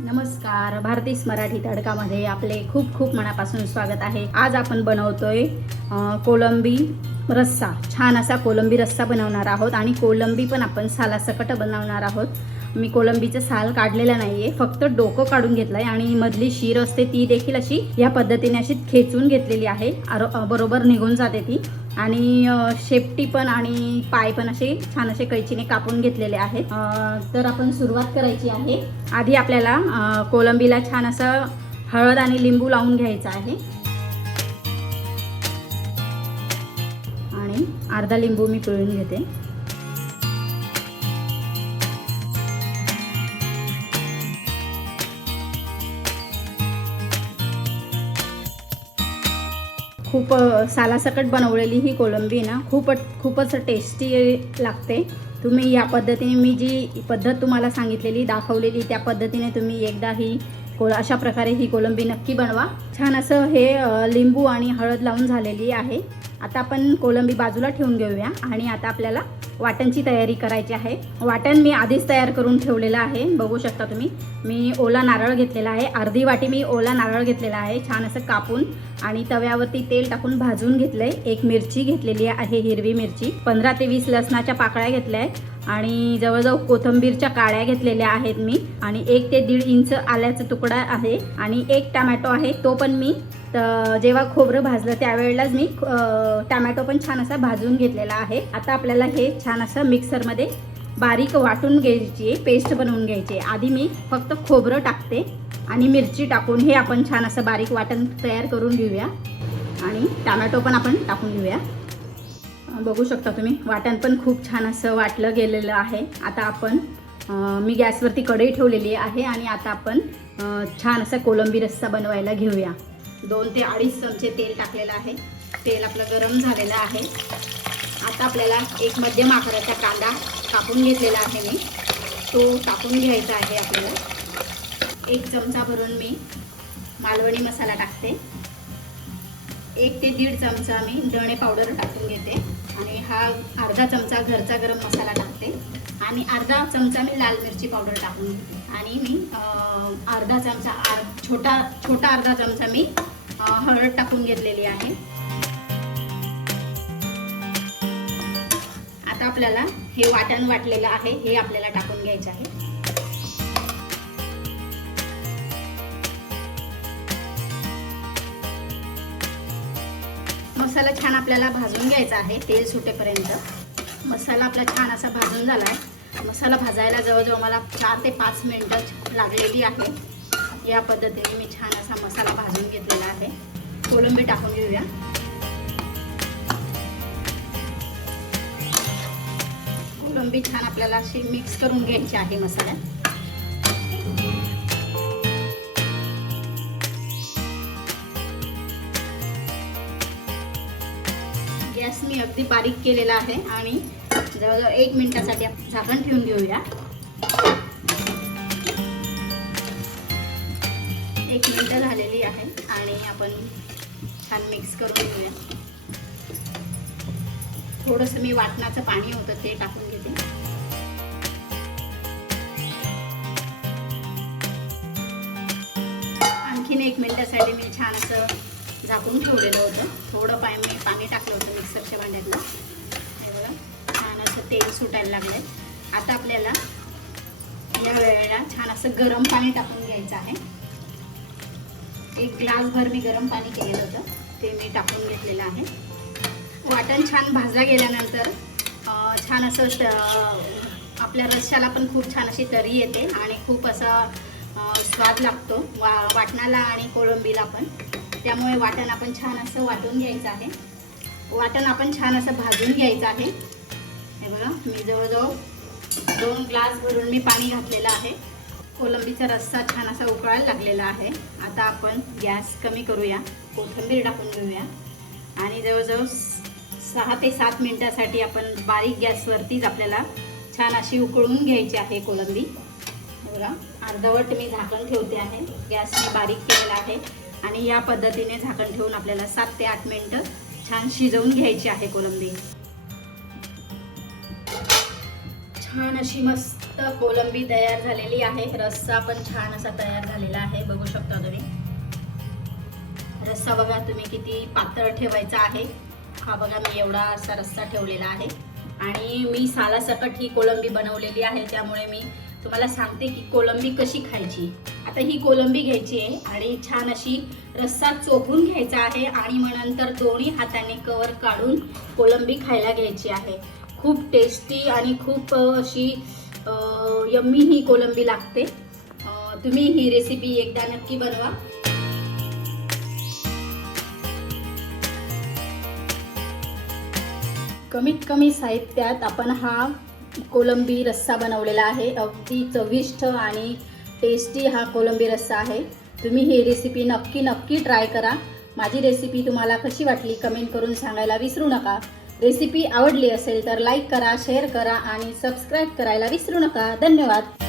नमस्कार. भारतीस मराठी तडकामध्ये आपले खूप खूप मनापासून स्वागत आहे. आज आपण बनवतोय कोलंबी रस्सा. छान असा कोलंबी रस्सा बनवणार आहोत आणि कोलंबी पण आपण सालासकट बनवणार आहोत. मी कोलंबीचं साल काढलेलं नाही आहे फक्त डोकं काढून घेतलं आहे आणि मधली शीर असते ती देखील अशी या पद्धतीने अशी खेचून घेतलेली आहे. आरो- बरोबर निघून जाते ती. आणि शेपटी पण आणि पाय पण असे छान असे कैचीने कापून घेतलेले आहेत. तर आपण सुरुवात करायची आहे. आधी आपल्याला कोलंबीला छान असं हळद आणि लिंबू लावून घ्यायचं आहे. आणि अर्धा लिंबू मी पिळून घेते. खूप सालासकट बनवलेली ही कोलंबी ना खूप खूपच टेस्टी लागते. तुम्ही या पद्धतीने मी जी पद्धत तुम्हाला सांगितलेली दाखवलेली त्या पद्धतीने तुम्ही एकदा ही को अशा प्रकारे ही कोलंबी नक्की बनवा. छान असं हे लिंबू आणि हळद लावून झालेली आहे. आता आपण कोलंबी बाजूला ठेवून घेऊया आणि आता आपल्याला वाटणची तयारी करायची आहे. वाटण मी आधीच तयार करून ठेवलेलं आहे. बघू शकता तुम्ही. मी ओला नारळ घेतलेला आहे. अर्धी वाटी मी ओला नारळ घेतलेला आहे. छान असं कापून आणि तव्यावरती तेल टाकून भाजून घेतलंय. एक मिरची घेतलेली आहे हिरवी मिरची. पंधरा ते वीस लसणाच्या पाकळ्या घेतल्या आहेत आणि जवळजवळ कोथंबीरच्या काळ्या घेतलेल्या आहेत मी. आणि एक ते दीड इंच आल्याचा तुकडा आहे. आणि एक टमॅटो आहे तो पण मी त- जेव्हा खोबरं भाजलं त्यावेळेलाच मी टमॅटो पण छान असा भाजून घेतलेला आहे. आता आपल्याला हे छान असं मिक्सरमध्ये बारीक वाटून घ्यायची आहे पेस्ट बनवून घ्यायची. आहे आधी मी फक्त खोबरं टाकते आणि मिरची टाकून हे आपण छान असं बारीक वाटण तयार करून घेऊया. आणि टमॅटो पण आपण टाकून घेऊया. बघू शकता तुम्ही. वाटण पण खूप छान असं वाटलं गेलेलं आहे. आता आपण मी गॅसवरती कढई ठेवलेली आहे आणि आता आपण छान असा कोलंबी रस्सा बनवायला घेऊया. दोन ते अडीच चमचे तेल टाकलेलं आहे. तेल आपलं गरम झालेलं आहे. आता आपल्याला एक मध्यम आकाराचा कांदा कापून घेतलेला आहे मी. तो टाकून घ्यायचा आहे आपल्याला. एक चमचा भरून मी मालवणी मसाला टाकते. एक ते दीड चमचा मी धणे पावडर टाकून घेते. अर्धा चमचा घरचा गरम मसाला टाकते. आणि अर्धा चमचा मी लाल मिरची पावडर टाकून आणि मी अर्धा चमचा आर छोटा छोटा अर्धा चमचा मी हळद टाकून घेतलेली आहे. आता आपल्याला हे वाटण वाटलेलं आहे हे आपल्याला टाकून घ्यायचं आहे. मसाला छान आपल्याला भाजून घ्यायचा आहे तेल सुटेपर्यंत. मसाला आपला छान असा भाजून झाला आहे मसाला भाजायला जवळजवळ मला चार ते पाच मिनटं लागलेली आहे. या पद्धतीने मी छान असा मसाला भाजून घेतलेला आहे. कोलंबी टाकून घेऊया. कोलंबी छान आपल्याला अशी मिक्स करून घ्यायची आहे मसाल्यात गॅस मी अगदी बारीक केलेला आहे आणि जवळजवळ एक मिनटासाठी आपण झाकण ठेवून घेऊया. एक मिनटं झालेली आहे आणि आपण छान मिक्स करून घेऊया. थोडंसं मी वाटणाचं पाणी होतं ते टाकून घेते. आणखीन एक मिनटासाठी मी छान असं झाकून ठेवलेलं होतं. थोडं पाणी मी पाणी टाकलं होतं मिक्सरच्या भांड्यातलं हे बघा छान असं तेल सुटायला लागलंय. आता आपल्याला या वेळेला छान असं गरम पाणी टाकून घ्यायचं आहे. एक ग्लासभर मी गरम पाणी केलेलं होतं. ते मी टाकून घेतलेलं आहे. वाटण छान भाजला गेल्यानंतर छान असं आपल्या रश्याला पण खूप छान अशी तरी येते आणि खूप असा स्वाद लागतो. वा वाटणाला आणि कोळंबीला पण. त्यामुळे वाटण आपण छान असं वाटून घ्यायचं आहे. वाटण आपण छान असं भाजून घ्यायचं आहे. हे बघा मी जवळजवळ दोन ग्लास भरून मी पाणी घातलेलं आहे. कोलंबीचा रस्सा छान असा उकळायला लागलेला आहे. आता आपण गॅस कमी करूया. कोथिंबीर टाकून घेऊया. आणि जवळजवळ सहा ते सात मिनटासाठी आपण बारीक गॅसवरतीच आपल्याला छान अशी उकळून घ्यायची आहे कोलंबी. बघा अर्धवट मी झाकण ठेवते आहे. गॅस मी बारीक केलेला आहे. आणि या पद्धतीने झाकण ठेवून आपल्याला सात ते आठ मिनटं छान शिजवून घ्यायची आहे कोलंबी. छान अशी मस्त कोलंबी तयार झालेली आहे. रस्सा पण छान असा तयार झालेला आहे. बघू शकता तुम्ही. रस्सा बघा तुम्ही किती पातळ ठेवायचा आहे. हा बघा मी एवढा असा रस्सा ठेवलेला आहे. आणि मी सालासकट ही कोलंबी बनवलेली आहे. त्यामुळे मी तुम्हाला सांगते की कोलंबी कशी खायची. आता ही कोलंबी घ्यायची आहे आणि छान अशी रस्सा चोपून घ्यायचा आहे आणि मग नंतर दोन्ही हाताने कवर काढून कोलंबी खायला घ्यायची आहे. खूप टेस्टी आणि खूप अशी यम्मी ही कोलंबी लागते. तुम्ही ही रेसिपी एकदा नक्की बनवा. कमीत कमी साहित्यात आपण हा कोलंबी रस्सा बनवलेला आहे. अगदी चविष्ट आणि टेस्टी हा कोलंबी रस्सा आहे. तुम्ही ही रेसिपी नक्की नक्की ट्राय करा. माझी रेसिपी तुम्हाला कशी वाटली कमेंट करून सांगायला विसरू नका. रेसिपी आवडली असेल तर लाईक करा शेअर करा आणि सबस्क्राईब करायला विसरू नका. धन्यवाद.